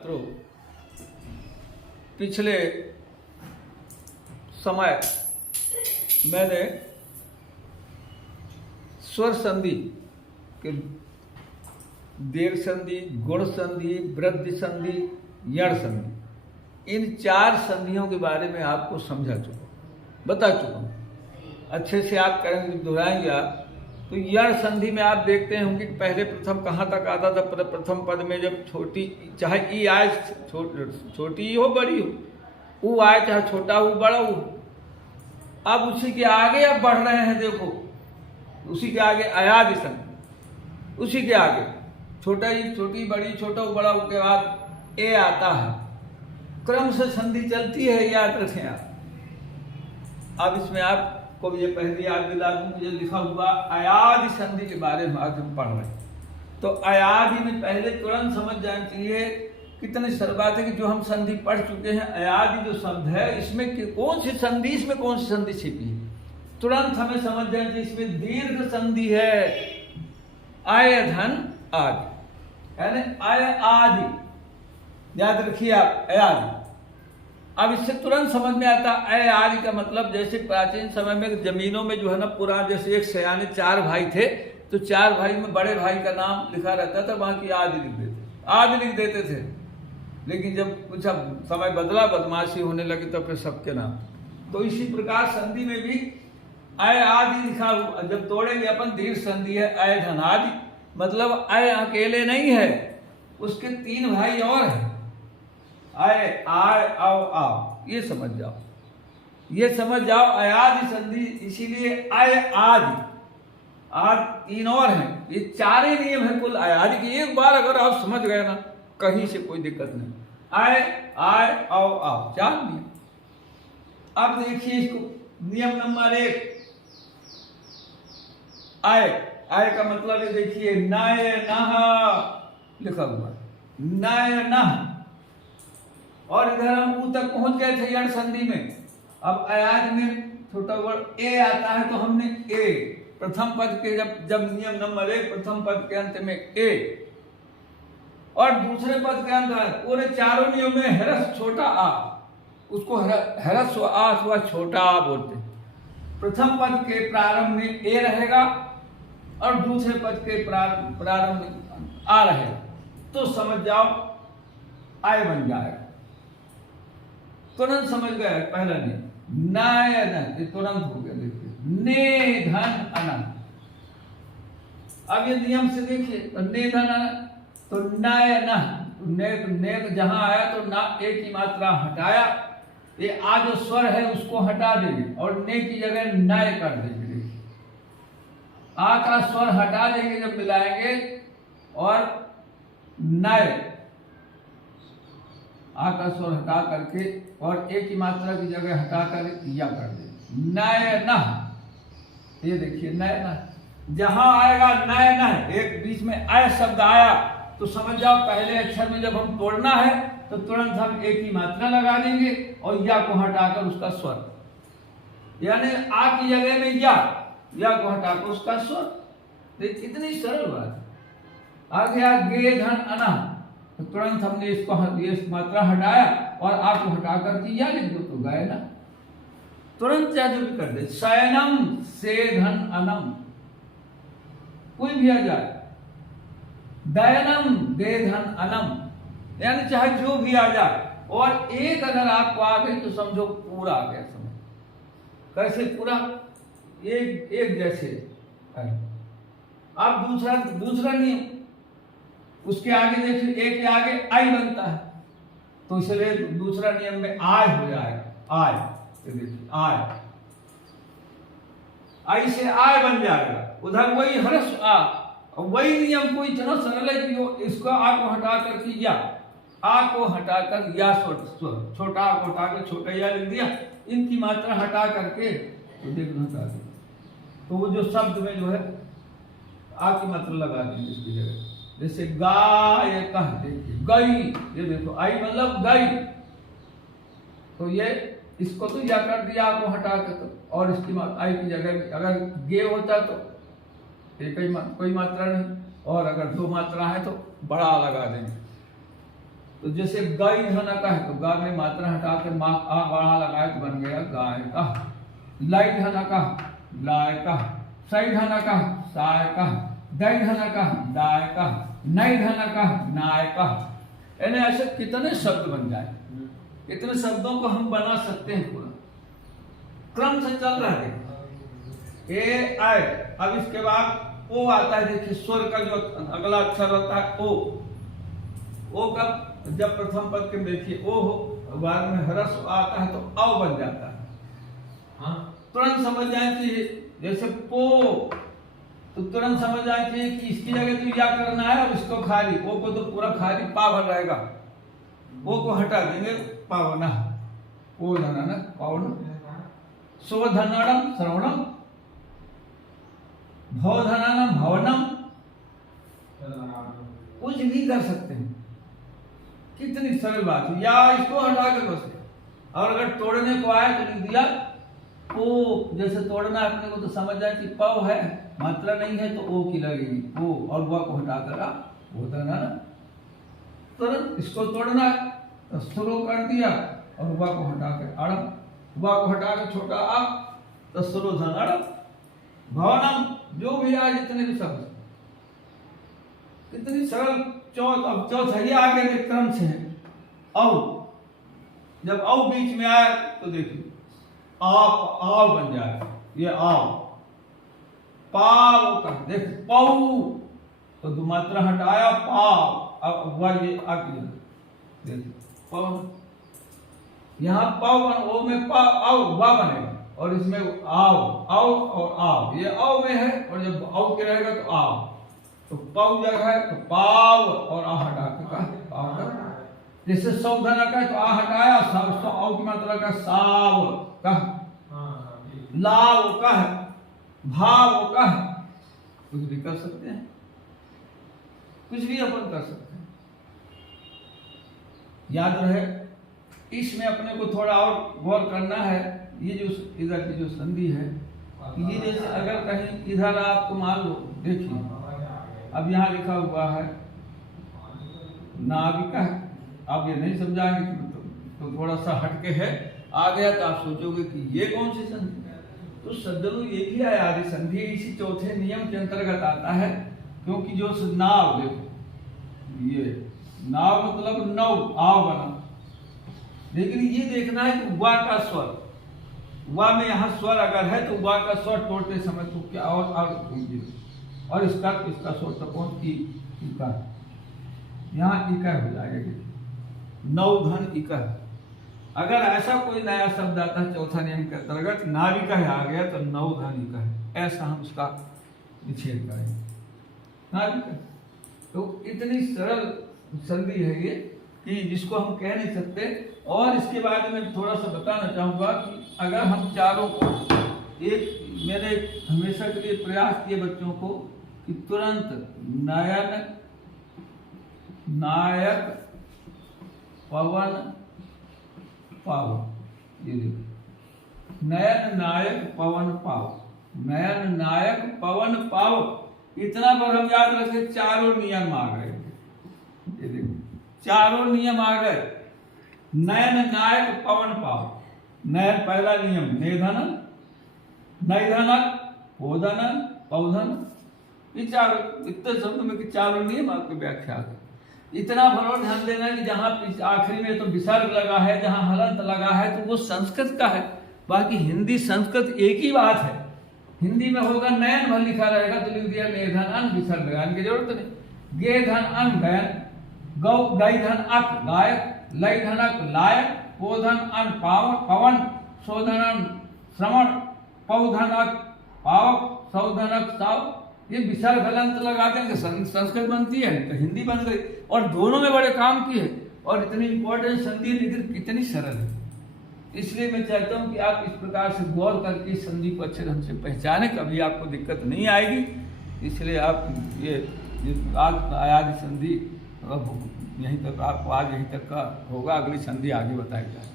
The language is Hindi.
छात्रों, पिछले समय मैंने स्वर संधि के दीर्घ संधि, गुण संधि, वृद्धि संधि, यण संधि, इन 4 संधियों के बारे में आपको समझा चुका, बता चुका हूँ। अच्छे से आप करेंगे, दोहराएंगे आप तो यण संधि में आप देखते होंगे कि पहले प्रथम कहाँ तक आता था। प्रथम पद में जब छोटी, चाहे ई आए छोटी हो बड़ी हो, ऊ आए चाहे छोटा हो बड़ा हो, अब उसी के आगे अब बढ़ रहे हैं। देखो उसी के आगे अयादि संधि, उसी के आगे छोटा ही छोटी बड़ी, छोटा बड़ा के बाद ए आता है। क्रम से संधि चलती है, याद रखें आप। अब इसमें आपको ये पहले याद दिला दूं, मुझे लिखा हुआ अयादि संधि के बारे में आज हम पढ़ रहे हैं। तो अयादि में पहले तुरंत समझ जाना चाहिए, कितने सरल बात है कि जो हम संधि पढ़ चुके हैं। अयादि जो शब्द है, इसमें कौन सी संधि, इसमें कौन सी संधि छिपी है, तुरंत हमें समझ जाना चाहिए। इसमें दीर्घ संधि है, आय धन आदि, यानी आय आदि, याद रखिए आप, अयादि। अब इससे तुरंत समझ में आता है आदि का मतलब, जैसे प्राचीन समय में जमीनों में जो है ना, पुराने जैसे एक सयाने 4 भाई थे, तो 4 भाई में बड़े भाई का नाम लिखा रहता था, वहां की आदि लिख देते थे। लेकिन जब कुछ अब समय बदला, बदमाशी होने लगी, तो फिर सबके नाम। तो इसी प्रकार संधि में भी अय आदि लिखा हुआ, जब तोड़ेंगे अपन, दीर्घ संधि है अय धन आदि, मतलब अय अकेले नहीं है, उसके 3 भाई और हैं, आय आय आओ आओ, ये समझ जाओ, ये समझ जाओ अयादि संधि। इसीलिए अय आदि, आज 3 और हैं, ये 4 ही नियम है कुल अयादि की। एक बार अगर आप समझ गए ना, कहीं से कोई दिक्कत नहीं। आय आय आओ आओ, 4 नियम। अब देखिए इसको, नियम नंबर 1 आय। आय का मतलब है, देखिए नय नह लिखा हुआ, नय नह। और इधर हम ऊ तक पहुंच गए थे यण संधि में। अब अयादि में छोटा वर्ड ए आता है, तो हमने ए प्रथम पद के, जब नियम नंबर 1 प्रथम पद के अंत में ए, और दूसरे पद के अंत है, पूरे 4 नियम में ह्रस्व छोटा आ, उसको ह्रस्व आ अथवा छोटा आ बोलते हैं। प्रथम पद के प्रारंभ में ए रहेगा और दूसरे पद के प्रारंभ में आ रहेगा, तो समझ जाओ आय बन जाएगा। तुरंत समझ गए पहला नियम, नय न, तुरंत हो गया। देखिए ने धन अनंत। अब ये नियम से देखिए, तो ने धन अनंत, तो नय न, ने जहां आया तो ना एक की मात्रा हटाया, ये आ जो स्वर है उसको हटा देंगे और ने की जगह नय कर देंगे। आ का स्वर हटा देंगे जब मिलाएंगे, और नय, आ का स्वर हटा करके और एक की मात्रा की जगह हटा कर या कर दे, नय नह। ये देखिए नय नह, जहां आएगा नय नह, एक बीच में आय शब्द आया, तो समझ जाओ पहले अक्षर में जब हम तोड़ना है, तो तुरंत हम एक की मात्रा लगा देंगे और या को हटाकर उसका स्वर, यानी आ की जगह में या को हटाकर उसका स्वर। देखिए इतनी सरल बात। आ गया गे धन अना, तो तुरंत हमने इसको ये मात्रा हटाया और आ को हटाकर या लिख दो, तो गए ना, तुरंत चाहे जो भी कर दे। शयनम से धन अनम, कोई भी आ जाए। दयनम दे धन अनम, यानी चाहे जो भी आ जाए, और एक अगर आपको आ गई तो समझो पूरा आ गया। समझ कैसे पूरा, एक जैसे। अब दूसरा नियम, उसके आगे देखिए, ए के आगे आई बनता है, तो इसलिए दूसरा नियम में आय हो जाएगा। आय, देखिए आय, आई से आय बन जाएगा। उधर वही ह्रस्व आ, वही नियम को इतना सरल है कि इसको आ को हटा कर या, आ को हटाकर या छोटा आ को हटाकर छोटा या लिख दिया, इनकी मात्रा हटा करके तो देखना चाहिए, तो वो जो शब्द में जो है आ की मात्रा लगा देंगे इसकी जगह। जैसे गाय कह, देखिए गई, ये देखो आई मतलब गई, तो ये इसको तो या कर दिया आ को हटा कर, तो और इसकी आई की जगह अगर गे होता तो एक ही कोई मात्रा नहीं, और अगर 2 मात्रा है तो बड़ा लगा देंगे। तो जैसे गाय धना का है तो गा में मात्रा हटा के माँ आ बढ़ा लगाए तो बन गया गाय का। लाई धना का लाय का। सई धना का साय का। दई धना का दाय का। नई धना का नाय का। यानी ऐसे कितने शब्द बन जाए, इतने शब्दों को हम बना सकते हैं पूरा क्रम से चल रहा है। ए आय, अब इसके बाद ओ आता है। देखिए स्वर का जो अगला अक्षर होता है ओ का जब प्रथम पद के देखिए ओ हो, बाद में ह्रस्व आता है तो औ बन जाता है। हाँ, तुरंत समझ जाए कि जैसे पो, तो तुरंत समझ जाए कि इसकी जगह तो या करना है और इसको खाली, ओ को तो पूरा खाली पा भर रहेगा, ओ को हटा देंगे पावना, ओ धना ना पावन, स्वधनम श्रवणम, भवधनम भवनम, कुछ भी कर सकते हैं। कितनी सरल बात है। या इसको हटा कर बस, और अगर तोड़ने को आए तो लिख दिया ओ, जैसे तोड़ना अपने को तो समझ जाए कि पव है, मात्रा नहीं है तो ओ की लगेगी ओ, और वह को हटा कर वो देना ना, तुरंत इसको तोड़ना है तो शुरू कर दिया और वह को हटा कर अड़म, वह को हटा कर छोटा आ तो शुरू धन अड़म, भवनम, जो भी आए जितने भी शब्द, कितनी सरल। अब चौथाई आगे के क्रम से है औ, जब औ बीच में आए तो देखिए आप आव बन जाए, ये आव। पाव का देख पाऊ, तो दो मात्रा हटाया पाव, अब वह ये आगे देखिए पाव, यहाँ पाव ओ में पाव आव वाह बनेगा, और इसमें आव आव और आव, ये आव में है, और जब आव के रहेगा तो आव, तो पाव जगह है तो पाव और आ हटा के पाव का। जैसे सौधना का है तो आ हटाया, आव की मात्रा का साव का, लाव का है, भाव का है, कुछ भी कर सकते हैं, कुछ भी अपन कर सकते हैं। याद रहे, इसमें अपने को थोड़ा और गौर करना है। ये जो इधर की जो संधि है, ये जैसे अगर कहीं इधर आपको मान लो, देखिए अब यहाँ लिखा हुआ है नाविका, आप ये नहीं समझाएंगे तो थोड़ा सा हटके है, आ गया तो आप सोचोगे कि ये कौन सी संधि। तो सज्जनों ये भी है आदि संधि, इसी चौथे नियम के अंतर्गत आता है, क्योंकि जो नाव, देखो ये नाव मतलब नौ आव बना, लेकिन ये देखना है कि वा का स्वर, वा में यहाँ स्वर अगर है तो वा का स्वर तोड़ते समय तो क्या और इसका स्वर तो कौन की इकार, यहाँ इकार हो जाएगा, नौ धन इकार। अगर ऐसा कोई नया शब्द आता है चौथा नियम के अंतर्गत, नाविका है आ गया तो नौ धन इकार है, ऐसा हम उसका विच्छेद करेंगे नाविका। तो इतनी सरल संधि है ये कि जिसको हम कह नहीं सकते। और इसके बारे में थोड़ा सा बताना चाहूँगा कि अगर हम चारों को मैंने हमेशा के लिए प्रयास किए बच्चों को कि तुरंत नयन नायक पवन पाव, ये देखो नयन नायक पवन पाव, नयन नायक पवन पाव, इतना पर हम याद रखें, चारों नियम आ गए। ये देखो चारों नियम आ गए, नयन नायक पवन पाव, नयन पहला नियम नेधन, नैधनक, पोधन, पौधन, ये चारों इतने शब्द में कि चारों नियम आपकी व्याख्या है। इतना बड़ा ध्यान देना कि जहाँ आखिरी में तो विसर्ग लगा है, जहाँ हलंत लगा है तो वो संस्कृत का है, बाकी हिंदी संस्कृत एक ही बात है। हिंदी में होगा नयन भर लिखा रहेगा तो लिख दिया नेधन अन, विसर्ग लगाने की जरूरत नहीं। गे धन अन गयन, गौ गई धन अक गायक, लय धनक लायक, पोधन अन पावन पवन, शोधन श्रवण, पौधनक पावक, सौधनक साव, ये विसर्ग हलंत लगाते हैं संस्कृत बनती है तो हिंदी बन गई, और दोनों में बड़े काम किए, और इतनी इंपॉर्टेंट संधि लेकिन कितनी सरल है। इसलिए मैं चाहता हूँ कि आप इस प्रकार से गौर करके संधि को अच्छे ढंग से पहचाने, कभी आपको दिक्कत नहीं आएगी। इसलिए आप ये आज आदि संधि यहीं तक आपको आज यहीं तक का होगा, अगली संधि आगे बताई जाए।